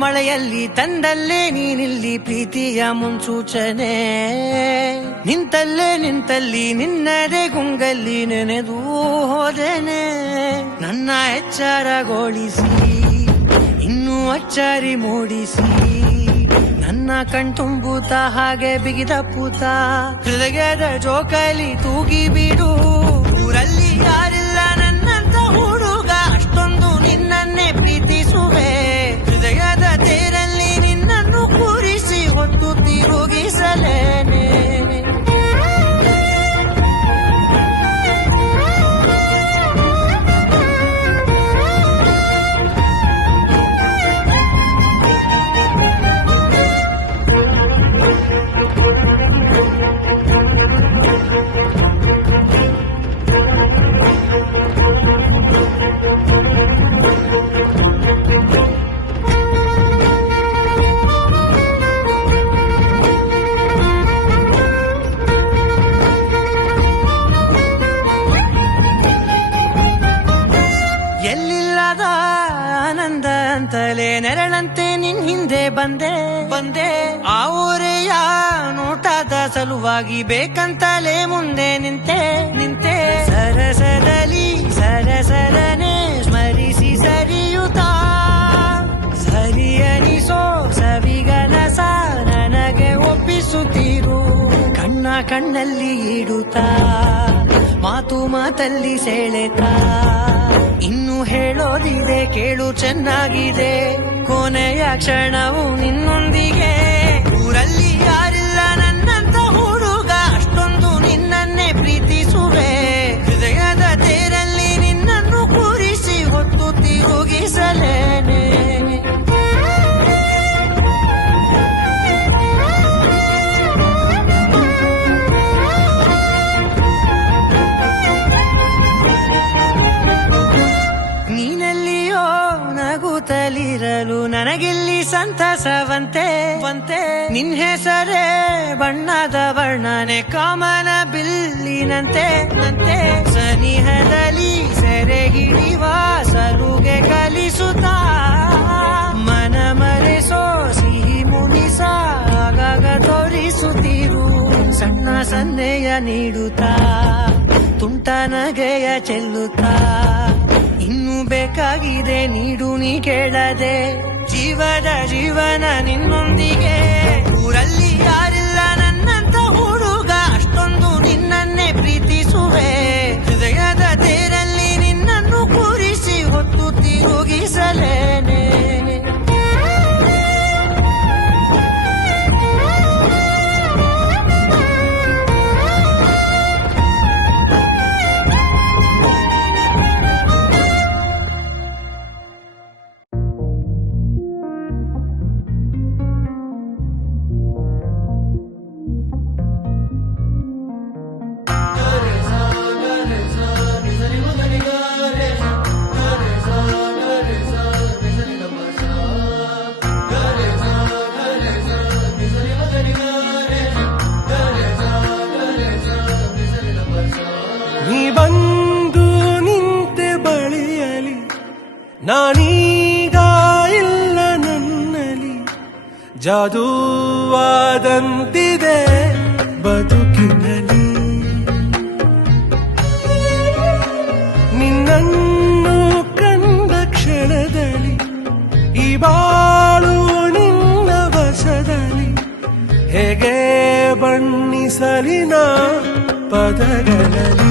ಮಳೆಯಲ್ಲಿ ತಂದಲ್ಲೇ ನೀನಿಲ್ಲಿ ಪ್ರೀತಿಯ ಮುನ್ಸೂಚನೆ, ನಿಂತಲ್ಲಿ ನಿನ್ನದೇ ಗುಂಗಲ್ಲಿ ನೆನೆದು ಹೋದೆನೆ. ನನ್ನ ಎಚ್ಚರಗೊಳಿಸಿ ಇನ್ನೂ ಅಚ್ಚರಿ ಮೂಡಿಸಿ, ನನ್ನ ಕಣ್ತುಂಬುತ್ತ ಹಾಗೆ ಬಿಗಿದ ಪೂತ ಹೃದಯದ ಜೋಕಾಲಿ ತೂಗಿ ಬಿಡು. ಊರಲ್ಲಿ ಯಾರಿಲ್ಲ ನನ್ನಂತ ಹುಡುಗ, ಅಷ್ಟೊಂದು ನಿನ್ನನ್ನೇ ಪ್ರೀತಿಸುವೆ. ಹೃದಯದ ತೇರಲ್ಲಿ ನಿನ್ನನ್ನು ಕೂರಿಸಿ ಹೊತ್ತು ತಿರುಗಿಸಲೇನೆ. ಎಲ್ಲಿಲ್ಲದ ಆನಂದ ಅಂತಲೇ ನೆರಳಂತೆ ನಿನ್ ಹಿಂದೆ ಬಂದೆ. ಆ ಊರೆಯ ನೋಟದ ಸಲುವಾಗಿ ಬೇಕಂತಲೇ ಮುಂದೆ ನಿಂತೆ. ಸರಸರನೆ ಸ್ಮರಿಸಿ ಸರಿಯುತ್ತಾ, ಸರಿಯನಿಸೋ ಸವಿಗನಸ ನನಗೆ ಒಪ್ಪಿಸುತ್ತೀರು. ಕಣ್ಣಲ್ಲಿ ಇಡುತ್ತಾ, ಮಾತಲ್ಲಿ ಸೆಳೆತಾ, ಇನ್ನು ಹೇಳೋದಿದೆ ಕೇಳು ಚೆನ್ನಾಗಿದೆ. ಕೊನೆಯ ಕ್ಷಣವು ನಿನ್ನೊಂದಿಗೆ. ಊರಲ್ಲಿ ಯಾರಿಲ್ಲ ನನ್ನಂತ ಹುಡುಗ, ಅಷ್ಟೊಂದು ನಿನ್ನನ್ನೇ ಪ್ರೀತಿಸುವೆ. ಹೃದಯದ ತೇರಲ್ಲಿ ನಿನ್ನನ್ನು ಕೂರಿಸಿ ಹೊತ್ತು ತಿರುಗಿಸಲೇನೆ. ನೀನೆಲ್ಲಿಯೋ ನಗುತ್ತಲಿರಲು ನನಗಿಲ್ಲಿ ಸಂತಸವಂತೆ. ನಿನ್ ಹೆಸರೇ ಬಣ್ಣದ ವರ್ಣನೆ ಕಾಮನ ಬಿಲ್ಲಿನಂತೆ. ಸನಿಹದಲ್ಲಿ ಸೆರೆ ಹಿಡಿವ ಸಲುಗೆ ಕಲಿಸುತ್ತಾ, ಮನ ಮರೆಸೋ ಸಿಹಿ ಮುನಿಸ ಆಗಾಗ ತೋರಿಸುತ್ತೀರು. ಸಣ್ಣ ಸನ್ನೆಯ ನೀಡುತ್ತಾ, ತುಂಟ ನಗೆಯ ಚೆಲ್ಲುತ್ತಾ, ಇನ್ನು ಬೇಕಾಗಿದೆ ನೀಡು ನೀ ಕೇಳದೆ. ಜೀವನ ನಿನ್ನೊಂದಿಗೆ. ಊರಲ್ಲಿ ಯಾರಿಲ್ಲ ನನ್ನಂತ ಹುಡುಗ, ಅಷ್ಟೊಂದು ನಿನ್ನನ್ನೇ ಪ್ರೀತಿಸುವೆ. ಹೃದಯದ ತೇರಲ್ಲಿ ನಿನ್ನನ್ನು ಕೂರಿಸಿ ಹೊತ್ತು ತಿರುಗಿಸಲೇನೆ. ನೀ ಬಂದು ನಿಂತೆ ಬಳಿಯಲಿ, ನಾನೀಗ ಇಲ್ಲ ನನ್ನಲ್ಲಿ. ಜಾದೂವಾದಂತಿದೆ ಬದುಕಿನಲ್ಲಿ. ನಿನ್ನನ್ನು ಕಂಡ ಕ್ಷಣದಲ್ಲಿ ಈ ಬಾಳು ನಿನ್ನ ವಶದಲ್ಲಿ. ಹೇಗೆ ಬಣ್ಣಿಸಲಿನ ಪದಗಳಲ್ಲಿ.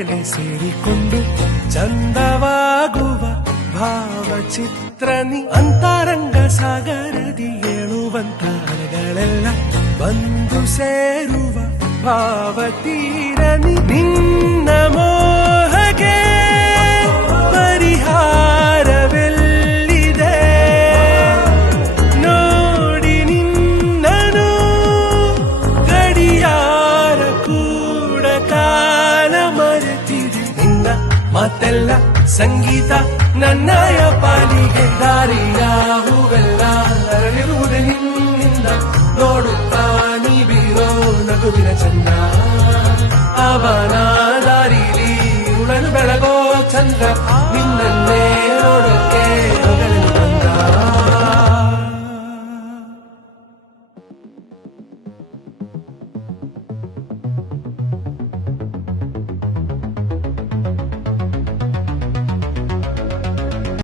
ಮೇಲೆ ಸೇರಿಕೊಂಡು ಚಂದವಾಗುವ ಭಾವಚಿತ್ರನಿ ಅಂತರಂಗ ಸಾಗರದಿ ಏಳುವಂತ ಅಲೆಗಳೆಲ್ಲ ಬಂದು ಸೇರುವ ಭಾವತೀರನಿ ನಿನ್ನ ಮೋಹಗೆ ಪರಿಹಾರವೆಲ್ಲಿದೆ ನೋಡಿ ನಿನ್ನನು ಗಡಿಯಾರ ಕೂಡ ಕಾಲ ಮರೆತಿದೆ ನಿನ್ನ ಮಾತೆಲ್ಲ ಸಂಗೀತ ನನ್ನಯ ಪಾಲಿಗೆ ದಾರಿಯ ಹೂವೆಲ್ಲ ಅರಳಿರುವುದೇ